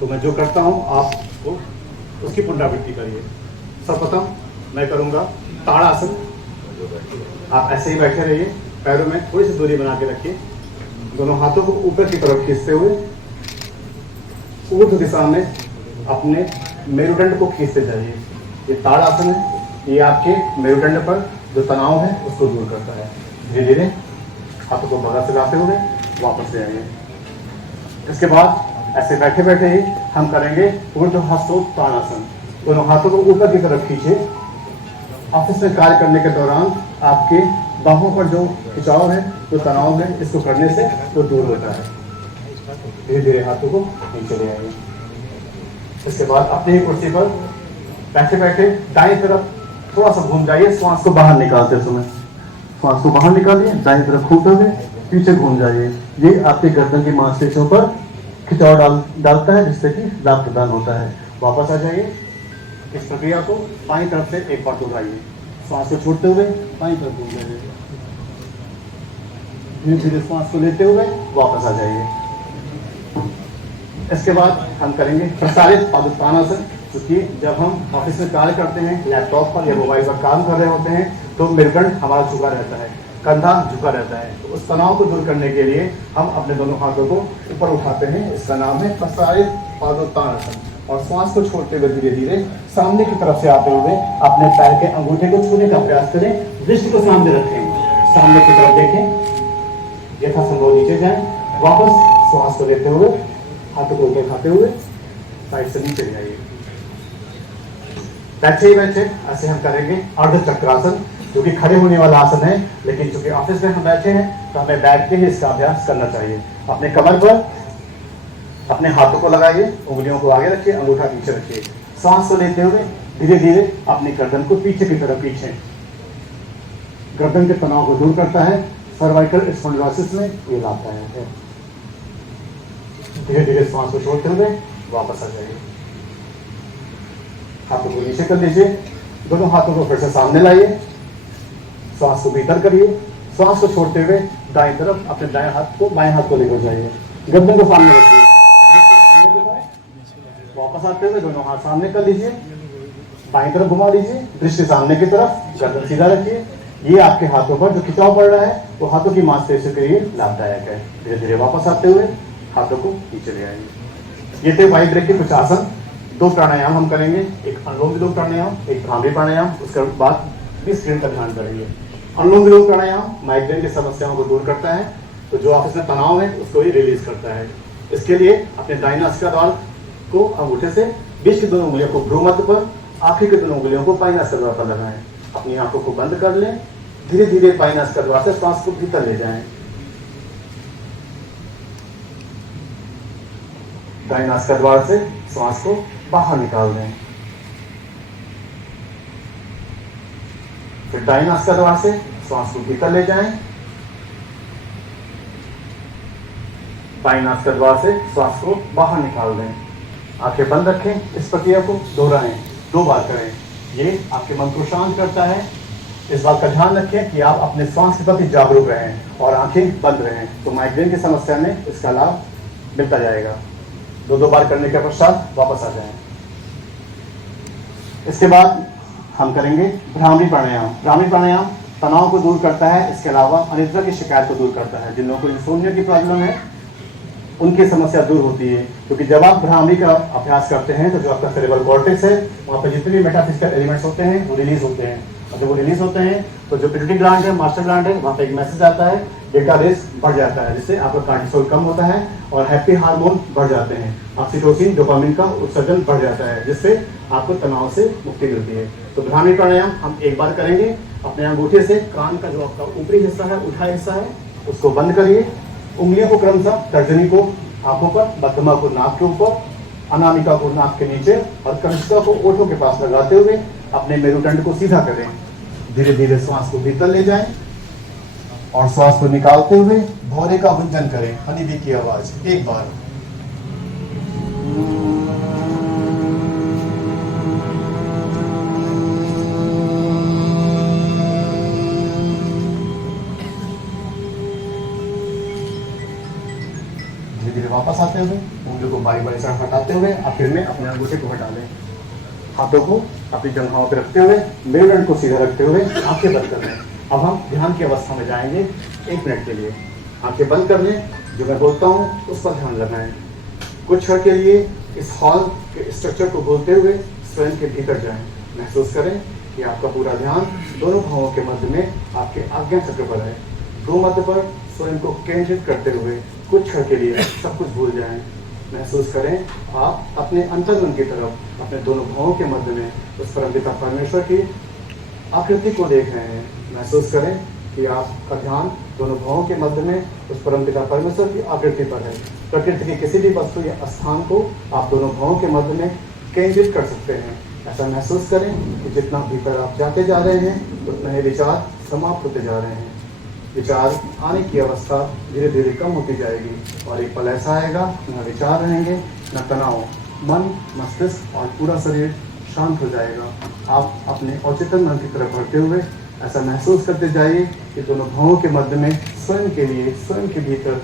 तो मैं जो करता हूँ आपको उसकी पुनरावृत्ति करिए। सर्वप्रथम मैं करूँगा ताड़ासन। आप ऐसे ही बैठे रहिए, पैरों में थोड़ी सी दूरी बना के रखिए, दोनों हाथों को ऊपर की तरफ खींचते हुए ऊर्ध्व दिशा में अपने मेरुदंड को खींचते जाइए। ये ताड़ासन है, ये आपके मेरुदंड पर जो तनाव है उसको दूर करता है। धीरे धीरे हाथों को बगल से लाते हुए वापस ले आइए। इसके बाद ऐसे बैठे बैठे ही हम करेंगे ऊर्ध्वहस्तोत्तानासन। दोनों हाथों को ऊपर की तरफ खींचे। ऑफिस में कार्य करने के दौरान आपके बाहों पर जो खिंचाव है, जो तनाव है, इसको करने से वो दूर होता है। धीरे धीरे हाथों को नीचे ले आइए। इसके बाद अपनी ही कुर्सी पर बैठे बैठे दाएं तरफ थोड़ा सा घूम जाइए। श्वास को बाहर निकालते समय श्वास को बाहर निकालिए, दाएं तरफ घूमते हुए पीछे घूम जाइए। ये आपके गर्दन की मांसपेशियों पर खिंचाव डालता है, जिससे कि लाभ प्रदान होता है। वापस आ जाइए। इस प्रक्रिया को बाईं तरफ से एक बार दोहराइए। श्वास को छोड़ते हुए बाईं तरफ घूम जाइए। धीरे धीरे श्वास को लेते हुए वापस आ जाइए। इसके बाद हम करेंगे प्रसारित पादोत्तानासन, क्योंकि जब हम ऑफिस में कार्य करते हैं, लैपटॉप पर या मोबाइल पर काम कर रहे होते हैं, तो मेरुदंड हमारा झुका रहता है, कंधा झुका रहता है। तो उस तनाव को दूर करने के लिए हम अपने दोनों हाथों को ऊपर उठाते हैं। इसका नाम है प्रसारित पादोत्तानासन। और श्वास को छोड़ते हुए धीरे धीरे सामने की तरफ से आते हुए अपने पैर के अंगूठे को छूने का प्रयास करें। दृष्टि को सामने रखें, सामने की तरफ देखें, यथासंभव नीचे जाएं। वापस श्वास को लेते हुए हाथों को ऊपर उठाते हुए साइड से नीचे ले आइए। बैठे ही बैठे ऐसे हम करेंगे अर्ध चक्रासन, जो कि खड़े होने वाला आसन है, लेकिन चूंकि ऑफिस में हम बैठे हैं तो हमें बैठ के ही इसका अभ्यास करना चाहिए। अपने कमर पर अपने हाथों को लगाइए, उंगलियों को आगे रखिए, अंगूठा पीछे रखिए। सांस को लेते हुए धीरे धीरे अपनी गर्दन को पीछे की तरफ खींचें। गर्दन के तनाव को दूर करता है। सर्वाइकल स्पॉन्डिलोसिस में ये लाभदायक है। धीरे धीरे सांस को छोड़ते हुए वापस आ जाइए। हाथों को नीचे कर लीजिए, दोनों हाथों को फिर से सामने लाइए। सांस को भीतर करिए। सांस को छोड़ते हुए दाएं तरफ अपने दाएं हाथ को बाएं हाथ को लेकर जाइए। गर्दन को सामने रखिए, वापस आते हुए दोनों हाथ सामने कर लीजिए, बाएं तरफ घुमा लीजिए, दृष्टि सामने की तरफ, गर्दन सीधा रखिए। ये आपके हाथों पर जो खिंचाव पड़ रहा है वो हाथों की मांसपेशियों के लिए लाभदायक है। धीरे धीरे वापस आते हुए हाथों को नीचे ले आइए। ये थे वायु ब्रेक के कुछ आसन। 2 प्राणायाम हम करेंगे, एक अनुलोम विलोम प्राणायाम, एक भ्रामरी प्राणायाम। उसके बाद भी स्क्रीन का ध्यान करेंगे। अनुलोम विलोम प्राणायाम माइग्रेन की समस्याओं को दूर करता है, तो जो ऑफिस में तनाव है उसको ही रिलीज करता है। इसके लिए अपने दाहिने नासिका द्वार को अंगूठे से बीच की दोनों उंगलियों को भ्रू मध्य पर, आखिरी की दोनों उंगलियों को बाईं नासिका द्वार पर लगाएं। अपनी आंखों को बंद कर लें। धीरे धीरे बाईं नासिका द्वार से श्वास को भीतर ले जाएं। दाईं नासिका द्वार से श्वास को बाहर निकाल दें। फिर दाईं नासिका द्वार से श्वास को भीतर ले जाएं। बाईं नासिका द्वार से श्वास को बाहर निकाल दें। आंखें बंद रखें। इस प्रक्रिया को दोहराएं, 2 बार करें। ये आपके मन को शांत करता है। इस बात का ध्यान रखें कि आप अपने श्वास के प्रति जागरूक रहें और आंखें बंद रहें, तो माइग्रेन की समस्या में इसका लाभ मिलता जाएगा। 2 बार करने के पश्चात वापस आ जाएं। इसके बाद हम करेंगे भ्रामरी प्राणायाम। भ्रामरी प्राणायाम तनाव को दूर करता है, इसके अलावा अनिद्रा की शिकायत को दूर करता है। जिन लोगों को इंसोम्निया की प्रॉब्लम है उनकी समस्या दूर होती है, क्योंकि जब आप भ्रामरी का अभ्यास करते हैं तो जो आपका सेरेब्रल कॉर्टेक्स है वहाँ पर जितने भी मेटाफिजिकल एलिमेंट्स होते हैं वो रिलीज होते हैं। और जब वो रिलीज होते हैं तो जो पिट्यूटरी ग्लैंड है, मास्टर ग्लैंड है, वहाँ पे एक मैसेज आता है, डेल्टा रेस बढ़ जाता है, जिससे आपका कार्टिसोल कम होता है और हैप्पी हार्मोन बढ़ जाते हैं। ऑक्सीटोसिन, डोपामिन का उत्सर्जन बढ़ जाता है, जिससे आपको तनाव से मुक्ति मिलती है। तो भ्रामरी प्राणायाम हम 1 बार करेंगे। अपने अंगूठे से कान का जो आपका ऊपरी हिस्सा है, उठा हिस्सा है, उसको बंद करिए। उंगलियों को क्रमशः तर्जनी को आंखों पर, मध्यमा को नाक के ऊपर, अनामिका को नाक के नीचे और कंसिका को ओठों के पास लगाते हुए अपने मेरुदंड को सीधा करें। धीरे धीरे श्वास को भीतर ले जाएं और श्वास को निकालते हुए भौरे का गुंजन करें, हनी बी की आवाज 1 बार। धीरे धीरे वापस आते हुए उंगलियों को बाईं बारी बारी से हटाते हुए आप फिर में अपने अंगूठे को हटा लें। हाथों को अपनी जंघाओं पर रखते हुए मेरुदंड को सीधा रखते हुए आंखें बंद कर लें। अब हम ध्यान की अवस्था में जाएंगे 1 मिनट के लिए। आंखें बंद कर लें, जो मैं बोलता हूँ उस पर ध्यान लगाएं। कुछ क्षण के लिए इस हॉल के स्ट्रक्चर को बोलते हुए स्वयं के भीतर जाएं। महसूस करें कि आपका पूरा ध्यान दोनों भावों के मध्य में आपके आज्ञा चक्र पर है। दो मध्य पर स्वयं को केंद्रित करते हुए कुछ क्षण के लिए सब कुछ भूल जाएं। महसूस करें आप अपने अंतर्मन की तरफ अपने दोनों भावों के मध्य में उस परमपिता परमेश्वर की आकृति को देख रहे हैं। महसूस करें कि आपका ध्यान दोनों भावों के मध्य में उस परमपिता परमेश्वर की आकृति पर है। प्रकृति के किसी भी वस्तु या स्थान को आप दोनों भावों के मध्य में केंद्रित कर सकते हैं। ऐसा महसूस करें कि जितना भीतर आप जाते जा रहे हैं उतना ही विचार समाप्त होते जा रहे हैं। विचार आने की अवस्था धीरे धीरे कम होती जाएगी और एक पल ऐसा आएगा न विचार रहेंगे न तनाव। मन, मस्तिष्क और पूरा शरीर शांत हो जाएगा। आप अपने औचित्य मन की तरफ बढ़ते हुए ऐसा महसूस करते जाइए कि दोनों भावों के मध्य में स्वयं के लिए, स्वयं के भीतर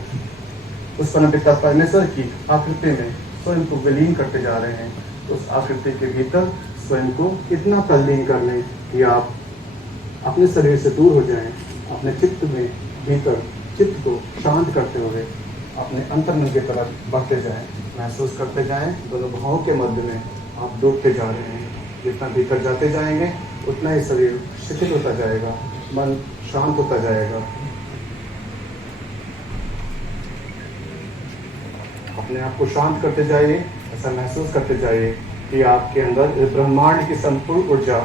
उस परमपिता परमेश्वर की आकृति में स्वयं को विलीन करते जा रहे हैं। उस आकृति के भीतर स्वयं को इतना तल्लीन कर लें कि आप अपने शरीर से दूर हो जाएं। अपने चित्त में भीतर चित्त को शांत करते हुए अपने अंतर्मन की तरफ बढ़ते जाएं। महसूस करते जाएं दोनों भावों के मध्य में आप डूबते जा रहे हैं। जितना भीतर जाते जाएंगे उतना ही शरीर शिथिल होता जाएगा, मन शांत होता जाएगा। अपने आप को शांत करते जाइए। ऐसा महसूस करते जाइए कि आपके अंदर इस ब्रह्मांड की संपूर्ण ऊर्जा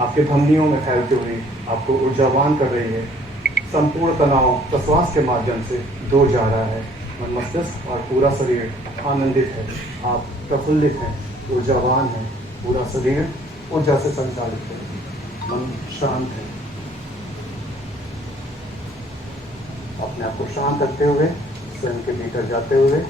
आपके धमनियों में फैलती हुई आपको ऊर्जावान कर रही है। संपूर्ण तनाव प्रश्वास के माध्यम से दूर जा रहा है। मन, मस्तिष्क और पूरा शरीर आनंदित है। आप प्रफुल्लित हैं, ऊर्जावान हैं। पूरा शरीर ऊर्जा से संचालित है। मन शांत है। अपने आप को शांत रखते हुए स्वयं के भीतर जाते हुए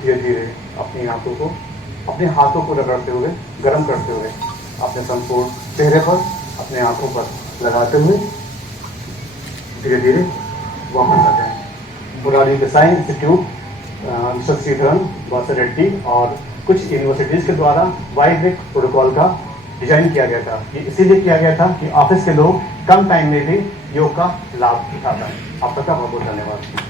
धीरे धीरे अपनी आंखों को, अपने हाथों को रगड़ते हुए, गर्म करते हुए अपने संपूर्ण चेहरे पर, अपने आंखों पर लगाते हुए धीरे धीरे वापस आ जाएं। मुरारी देसाई इंस्टीट्यूट, मिस्टर श्रीधरन वासरेड्डी और कुछ यूनिवर्सिटीज के द्वारा वाइड वेक प्रोटोकॉल का डिजाइन किया गया था। ये इसीलिए किया गया था कि ऑफिस के लोग कम टाइम में भी योग का लाभ उठा पाएं। आपका बहुत बहुत धन्यवाद।